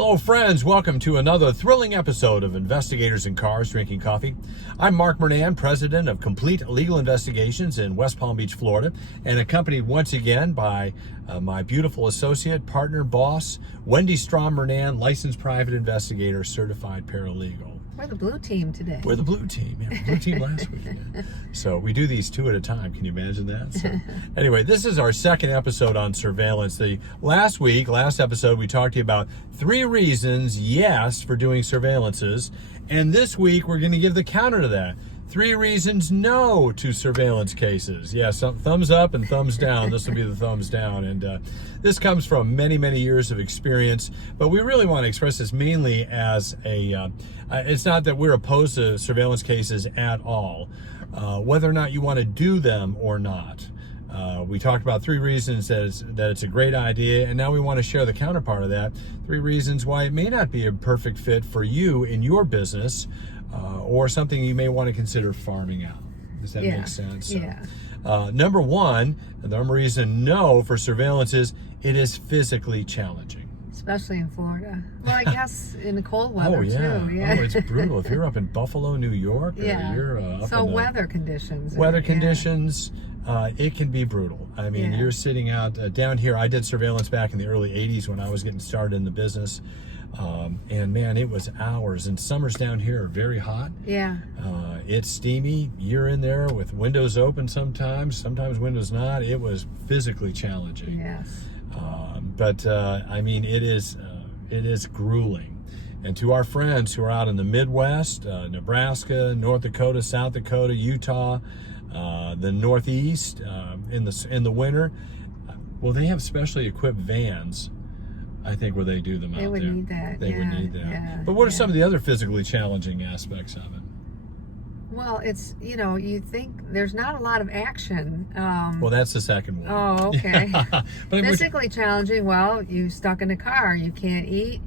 Hello friends, welcome to another thrilling episode of Investigators in Cars Drinking Coffee. I'm Mark Murnan, president of Complete Legal Investigations in West Palm Beach, Florida, and accompanied once again by my beautiful associate, partner, boss, Wendy Strom Murnan, licensed private investigator, certified paralegal. We're the blue team today. We're the blue team. Yeah, blue team last week. Yeah. So we do these two at a time. Can you imagine that? So, anyway, this is our second episode on surveillance. The last episode, we talked to you about 3 reasons, yes, for doing surveillances. And this week, we're going to give the counter to that. 3 reasons no to surveillance cases. Yes, thumbs up and thumbs down. This will be the thumbs down. And this comes from many, many years of experience. But we really want to express this mainly as a, it's not that we're opposed to surveillance cases at all, whether or not you want to do them or not. We talked about 3 reasons that it's a great idea, and now we want to share the counterpart of that. 3 reasons why it may not be a perfect fit for you in your business, or something you may want to consider farming out. Does that make sense? So, number 1, the number reason no for surveillance is it is physically challenging. Especially in Florida. Well, I guess in the cold weather too. Yeah. Oh, it's brutal. If you're up in Buffalo, New York, or you're up so in weather conditions. Conditions, it can be brutal. I mean, you're sitting out down here. I did surveillance back in the early 80s when I was getting started in the business. And man, it was hours, and summers down here are very hot. It's steamy. You're in there with windows open sometimes windows not. It was physically challenging. Yes. But I mean, it is grueling. And to our friends who are out in the Midwest, Nebraska, North Dakota, South Dakota, Utah, the Northeast, in the winter, well, they have specially equipped vans, I think, where they do them out there. They would need that. They would need that. But what are some of the other physically challenging aspects of it? Well, it's, you think there's not a lot of action. Well, that's the second one. Oh, okay. But physically challenging, well, you stuck in a car. You can't eat.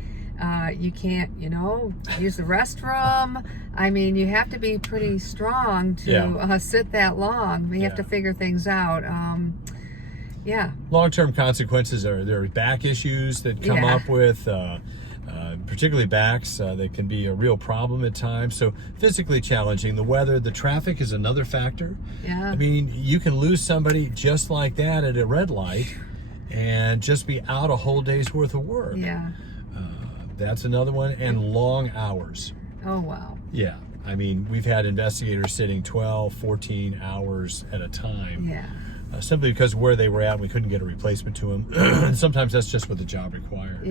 You can't, use the restroom. I mean, you have to be pretty strong to sit that long. You have to figure things out. Long-term consequences there are back issues that come up with, particularly backs. That can be a real problem at times. So physically challenging. The weather, the traffic is another factor. I mean, you can lose somebody just like that at a red light and just be out a whole day's worth of work. That's another one. And long hours. Oh, wow. Yeah. I mean, we've had investigators sitting 12, 14 hours at a time. Simply because of where they were at, we couldn't get a replacement to them. And sometimes that's just what the job required.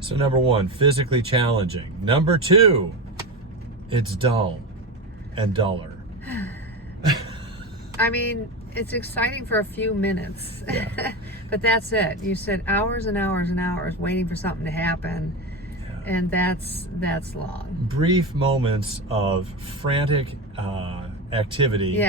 So number 1, physically challenging. Number 2, it's dull and duller. I mean, it's exciting for a few minutes, but that's it. You sit hours and hours and hours waiting for something to happen, and that's long. Brief moments of frantic activity.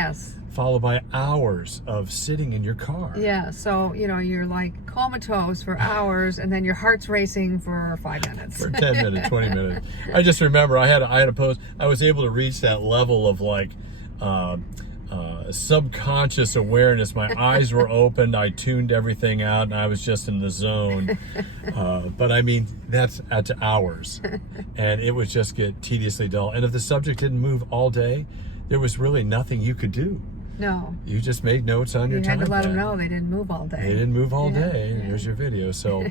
Followed by hours of sitting in your car. So, you're like comatose for hours, and then your heart's racing for 5 minutes. For 10 minutes, 20 minutes. I just remember I had a post. I was able to reach that level of like subconscious awareness. My eyes were opened. I tuned everything out, and I was just in the zone. But I mean, that's hours. And it would just get tediously dull. And if the subject didn't move all day, there was really nothing you could do. No. You just made notes on your time. You had to let them know they didn't move all day. They didn't move all day. Here's your video. So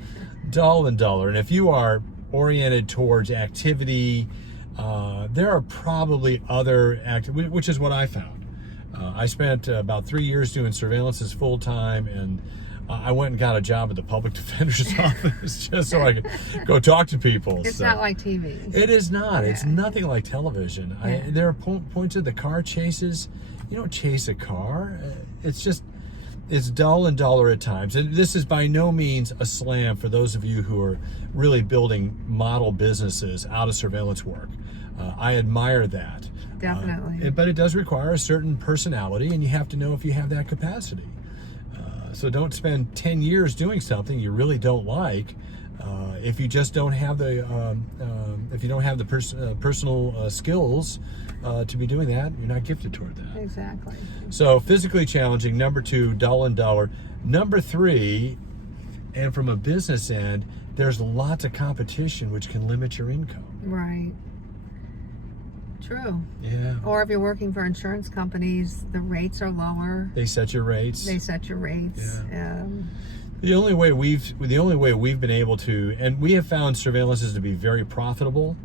dull and duller. And if you are oriented towards activity, there are probably other activities, which is what I found. I spent about 3 years doing surveillances full time, and I went and got a job at the public defender's office just so I could go talk to people. It's not like TV. It is not. It's nothing like television. There are points of the car chases. You don't chase a car. It's dull and duller at times. And this is by no means a slam for those of you who are really building model businesses out of surveillance work. I admire that. Definitely. But it does require a certain personality, and you have to know if you have that capacity. So don't spend 10 years doing something you really don't like if you just don't have the personal skills to be doing that. You're not gifted toward that. Exactly. So physically challenging. Number 2, dull and duller. Number 3, And from a business end, there's lots of competition, which can limit your income. Right. True. Yeah. Or if you're working for insurance companies, the rates are lower. They set your rates. Yeah. The only way we've been able to, and we have found surveillances to be very profitable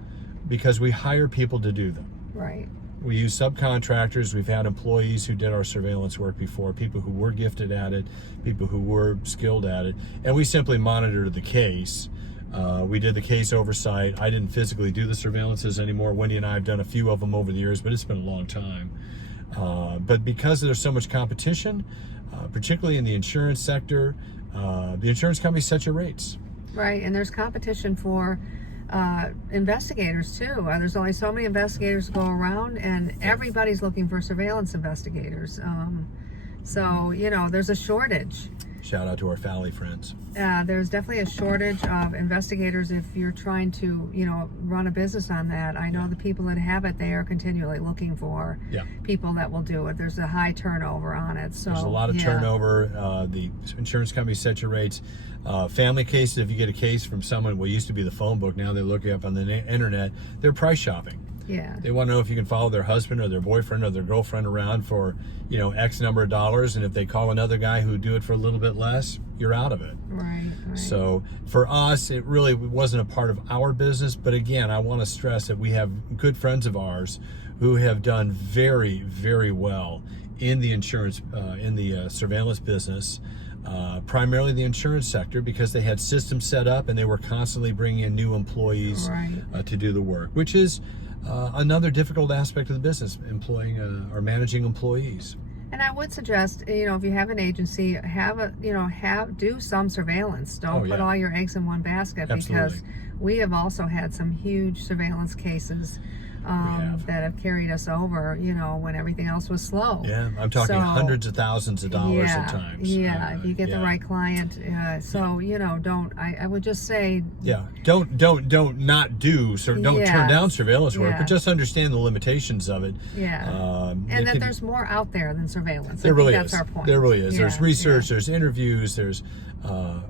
because we hire people to do them. Right. We use subcontractors. We've had employees who did our surveillance work before, people who were gifted at it, people who were skilled at it, and we simply monitored the case. We did the case oversight. I didn't physically do the surveillances anymore. Wendy and I have done a few of them over the years, but it's been a long time. But because there's so much competition, particularly in the insurance sector, the insurance companies set your rates. Right, and there's competition for investigators too. There's only so many investigators to go around, and everybody's looking for surveillance investigators. So, there's a shortage. Shout out to our Fally friends. There's definitely a shortage of investigators if you're trying to, run a business on that. I know the people that have it, they are continually looking for people that will do it. There's a high turnover on it. So there's a lot of turnover. The insurance companies set your rates. Family cases, if you get a case from someone, what used to be the phone book, now they're looking up on the internet, they're price shopping. Yeah. They want to know if you can follow their husband or their boyfriend or their girlfriend around for, X number of dollars. And if they call another guy who do it for a little bit less, you're out of it. Right. So for us, it really wasn't a part of our business. But again, I want to stress that we have good friends of ours who have done very, very well in the insurance, in the surveillance business. Primarily the insurance sector, because they had systems set up and they were constantly bringing in new employees to do the work, which is another difficult aspect of the business, employing or managing employees. And I would suggest, if you have an agency, do some surveillance. Don't put all your eggs in one basket. Absolutely. Because we have also had some huge surveillance cases that have carried us over, when everything else was slow. Yeah, I'm talking hundreds of thousands of dollars at times. Yeah, if you get the right client. I would just say. Yeah, don't not do, don't turn down surveillance work, but just understand the limitations of it. Yeah. And that there's more out there than surveillance. There really that's is. our point. There really is. There's research, there's interviews, there's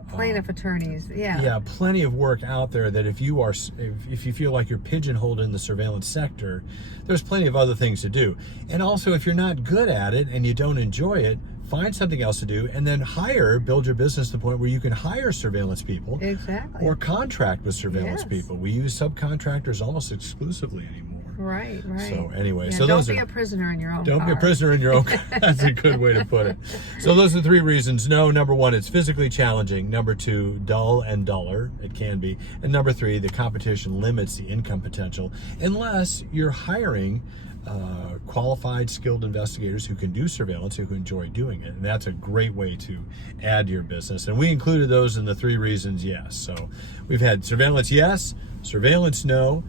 plaintiff attorneys. Yeah, plenty of work out there that if you feel like you're pigeonholed in the surveillance sector, there's plenty of other things to do. And also, if you're not good at it and you don't enjoy it, find something else to do, and then build your business to the point where you can hire surveillance people. Exactly. Or contract with surveillance people. We use subcontractors almost exclusively anymore. Right. So anyway, don't be a prisoner in your own car. Don't be a prisoner in your own car. That's a good way to put it. So those are 3 reasons. No, number 1, it's physically challenging. Number 2, dull and duller. It can be. And number 3, the competition limits the income potential unless you're hiring qualified, skilled investigators who can do surveillance, who enjoy doing it. And that's a great way to add to your business. And we included those in the 3 reasons yes. So we've had surveillance yes, surveillance no,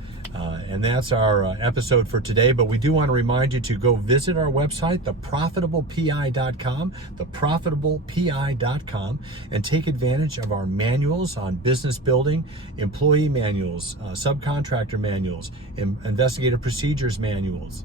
and that's our episode for today. But we do want to remind you to go visit our website, theprofitablepi.com, and take advantage of our manuals on business building, employee manuals, subcontractor manuals, investigative procedures manuals,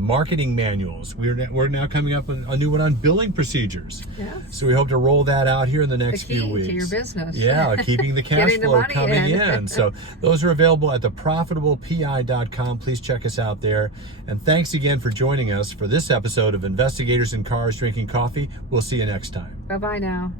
marketing manuals. We're now coming up with a new one on billing procedures. Yes. So we hope to roll that out here in the next few weeks. To your business. Yeah, keeping the cash flow coming in. So those are available at theprofitablepi.com. Please check us out there. And thanks again for joining us for this episode of Investigators in Cars Drinking Coffee. We'll see you next time. Bye-bye now.